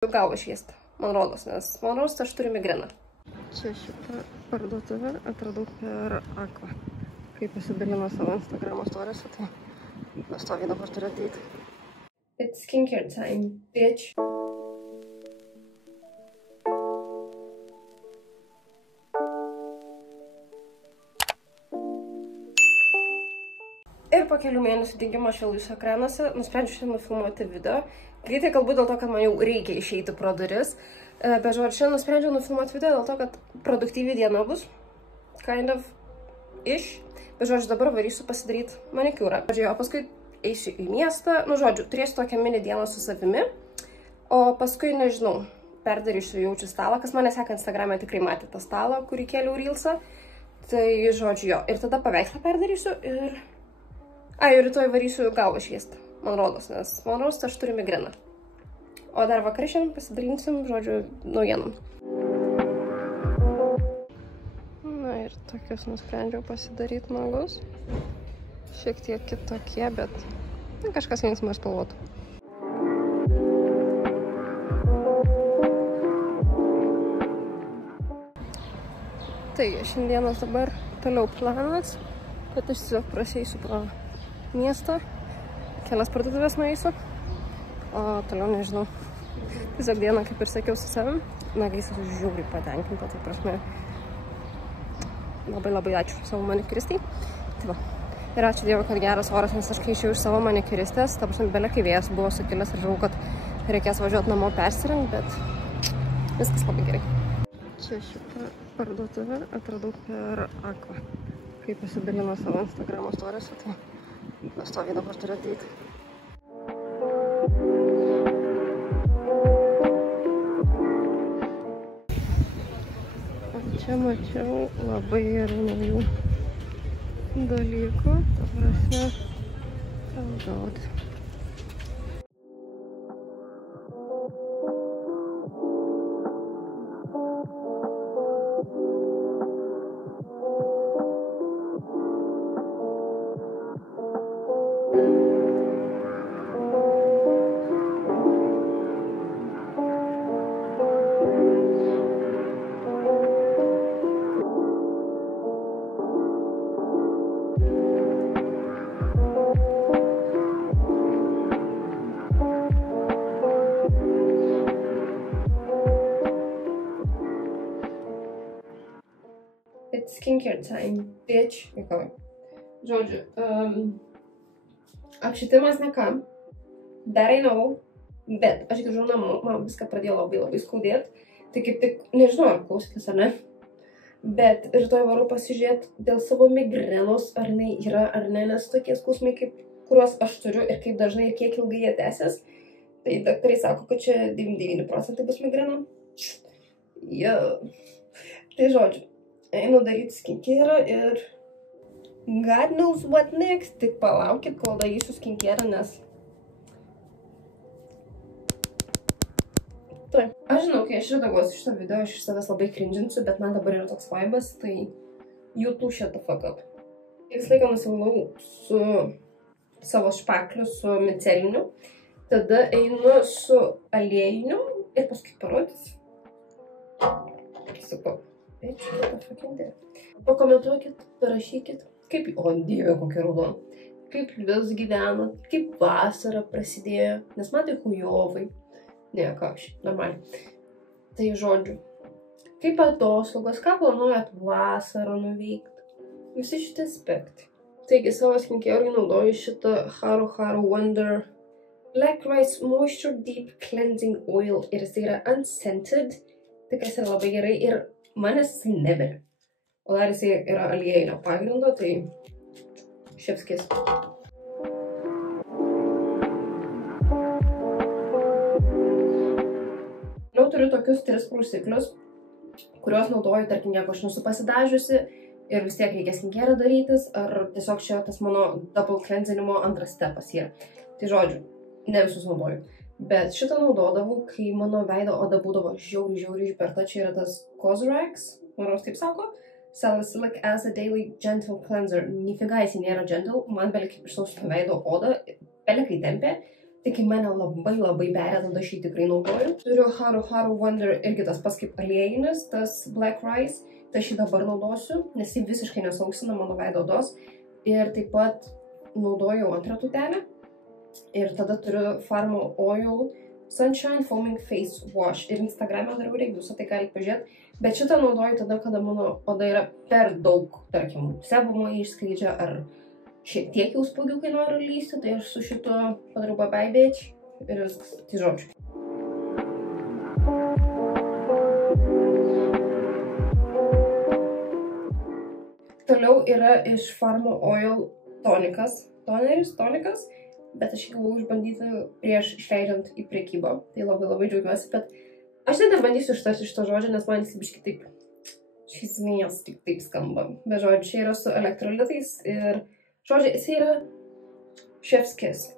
Galvą šviesti, man rodos, nes man rodos, aš turiu migreną. Čia šitą parduotuvę atradau per Aqua. Kai pasidalino savo Instagramo storiuose, tai pastoviai dabar turiu ateiti. It's skincare time, bitch. Ir po kelių mėnesių dingimo šio jūsų ekranuose nusprendžiu šiandien nufilmuoti video. Greitai kalbu dėl to, kad man jau reikia išeiti pro duris. Bet žodžiu, šiandien nusprendžiau nufilmuoti video dėl to, kad produktyvi diena bus. Kind of ish. Bet žodžiu, dabar varysiu pasidaryti manikiūrą. O paskui eisiu į miestą. Nu, žodžiu, turėsiu tokią mini dieną su savimi. O paskui, nežinau, perdarysiu jaučiu stalą. Kas mane seka Instagrame tikrai matė tą stalą, kurį kėliau reelsą. Tai, žodžiu, jo. Ir tada paveikslą perdarysiu ir... Ir rytoj varysiu galvą šviesti, man rodos, nes man rodos, aš turiu migreną. O dar vakar šiandien pasidalinsim, žodžiu, naujienom. Na ir tokius nusprendžiau pasidaryti nagus. Šiek tiek kitokie, bet kažkas linksmai spalvotų. Taigi, šiandienas dabar toliau planas, kad aš tiesiog prasėsiu pro miestą, kelias parduotuvės nueisiu, o toliau nežinau. Tiesiog dieną, kaip ir sakiau, su savim, nagais esu žiauriai patenkinta, tai prasme, labai ačiū savo manikiuristai. Tai va. Ir ačiū Dievui, kad geras oras, nes aš kai išėjau iš savo manikiuristės, ta prasme, bele kai vėjas buvo sukilęs ir žinau, kad reikės važiuoti namo persirengti, bet viskas labai gerai. Čia šitą parduotuvę atradau per Aqua. Kai pasidalino savo Instagramo storiuose, tai pastoviai dabar turiu ateiti. Čia mačiau labai gerų naujų dalykų. Ta prasme, God. It's skincare time, bitch. Žodžiu, apšvietimas ne ką, dar einau, bet aš grįžau namo, man viską pradėjo labai skaudėti. Tai kaip tik, nežinau, ar klausytis ar ne, bet rytoj varu pasižiūrėti dėl savo migrenos, ar jinai yra ar ne, nes tokie skausmai, kuriuos aš turiu ir kaip dažnai ir kiek ilgai jie tęsias. Tai daktarai sako, kad čia 99% bus migrena. Tai žodžiu. Einu daryti skincare ir God knows what next. Tik palaukit, kol darysiu skincare, nes... Tai. Aš žinau, kai aš redaguosiu šitą video, aš iš savęs labai cringinsiu, bet man dabar yra toks vibas, tai YouTube shut the fuck up. Visą laiką nusivalau su savo špakliu, su miceliniu, tada einu su aliejiniu ir paskui parodysiu. Sakau. Pakomentuokit, parašykit, kaip, o Dieve, kokia raudona, kaip vis gyvena, kaip vasara prasidėjo, nes man tai hujovai. Ne, ką aš, normaliai. Tai žodžiu, kaip atostogos, ką planuojat vasarą nuveikti, visi šitie aspektai. Taigi, savo skincare naudoju šitą Haru Wonder Black Rice Moisture Deep Cleansing Oil ir jis yra unscented, tikras yra labai gerai ir manęs jisai neberia. O dar jisai yra aliejinio pagrindo, tai šepskis. Jau turiu tokius 3 prausiklius, kuriuos naudoju, tarkim, jeigu aš nesu pasidažiusi ir vis tiek reikia skincare darytis, ar tiesiog čia tas mano double cleansinimo antras stepas yra. Tai žodžiu, ne visus naudoju. Bet šitą naudodavau, kai mano veido oda būdavo žiauriai išberta. Čia yra tas Cosrx, maros taip sako, Salicylic as a daily gentle cleanser. Nifiga jis nėra gentle, man belia kaip išsausino veido oda, belia kai tempė, tik į mane labai beria, tada aš jį tikrai naudoju. Turiu Haru Wonder irgi tas pats kaip aliejinis, tas Black Rice, tai aš jį dabar naudosiu, nes jį visiškai nesausina mano veido odos. Ir taip pat naudoju antrą tūtelę. Ir tada turiu Pharma Oil Sunshine Foaming Face Wash. Ir Instagram'e darau reidusą, tai galite pažiūrėti. Bet šitą naudoju tada, kada mano oda yra per daug, tarkim, sebumo išskleidžia, ar šiek tiek jau spaudiukai noriu lysti, tai aš su šitu padariau bye bitch ir viskas, tai žodžiu. Toliau yra iš Pharma Oil tonikas, bet aš jį galvoju išbandyti prieš išleidžiant į prekybą, tai labai džiaugiuosi, bet aš net nebandysiu ištarti šito žodžio, nes man jis biškai taip, šis minės tik taip skamba, bet žodžiu, čia yra su elektrolitais ir žodžiu, jis yra Chef's Kiss.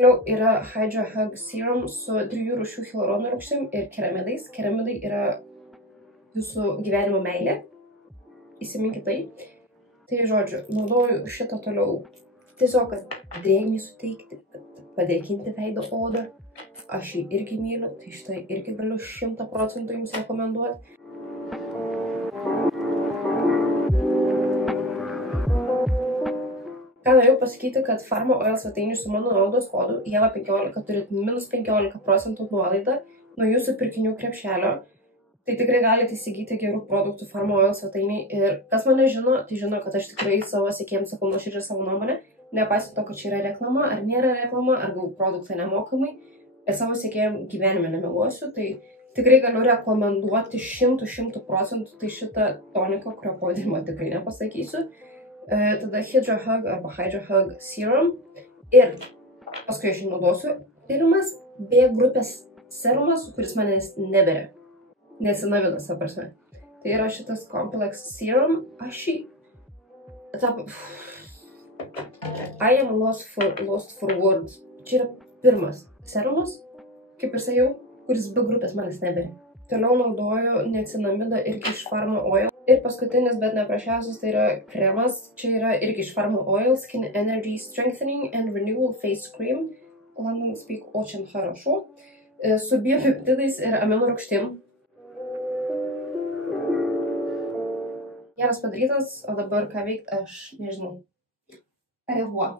Toliau yra Hydra Hug Serum su 3 rūšių hialurono rūgštim ir keramidais. Keramidai yra jūsų gyvenimo meilė. Įsiminkit tai. Tai žodžiu, naudoju šitą toliau tiesiog, kad drėgmei suteikti, padėkinti veido odą. Aš jį irgi myliu, tai šitą irgi galiu 100% jums rekomenduoti. Ką norėjau pasakyti, kad Pharma Oil svetainių su mano nuolaidos kodu IEVA15 turit minus 15% nuolaidą nuo jūsų pirkinių krepšelio. Tai tikrai galite įsigyti gerų produktų Pharma Oil svetainiai. Ir kas mane žino, tai žino, kad aš tikrai savo sekėjams sakau nuoširdžiai savo nuomonę. Nepaisant to, kad čia yra reklama, ar nėra reklama, ar gavau produktą nemokamai. Ir savo sekėjams gyvenime nemeluosiu. Tai tikrai galiu rekomenduoti 100% tai šitą toniką, kurio pavadinimą tikrai nepasakysiu. Tada Hydra Hug arba Hydra Hug Serum. Ir paskui aš jį naudosiu. Pirmas B grupės serumas, kuris manęs neberia. Nesinavinas, ta prasme. Tai yra šitas Complex Serum. Aš jį... I am lost for words. Čia yra pirmas serumas, kaip ir sakiau, kuris B grupės manęs neberia. Toliau naudoju niacinamidą irgi iš Pharma Oil. Ir paskutinis, bet neprašiausias, tai yra kremas. Čia yra irgi iš Pharma Oil Skin Energy Strengthening and Renewal Face Cream. London Speak очень хорошо. Su biopeptidais ir amino rūgštim. Geras padarytas, o dabar ką veikti, aš nežinau. Au revoir.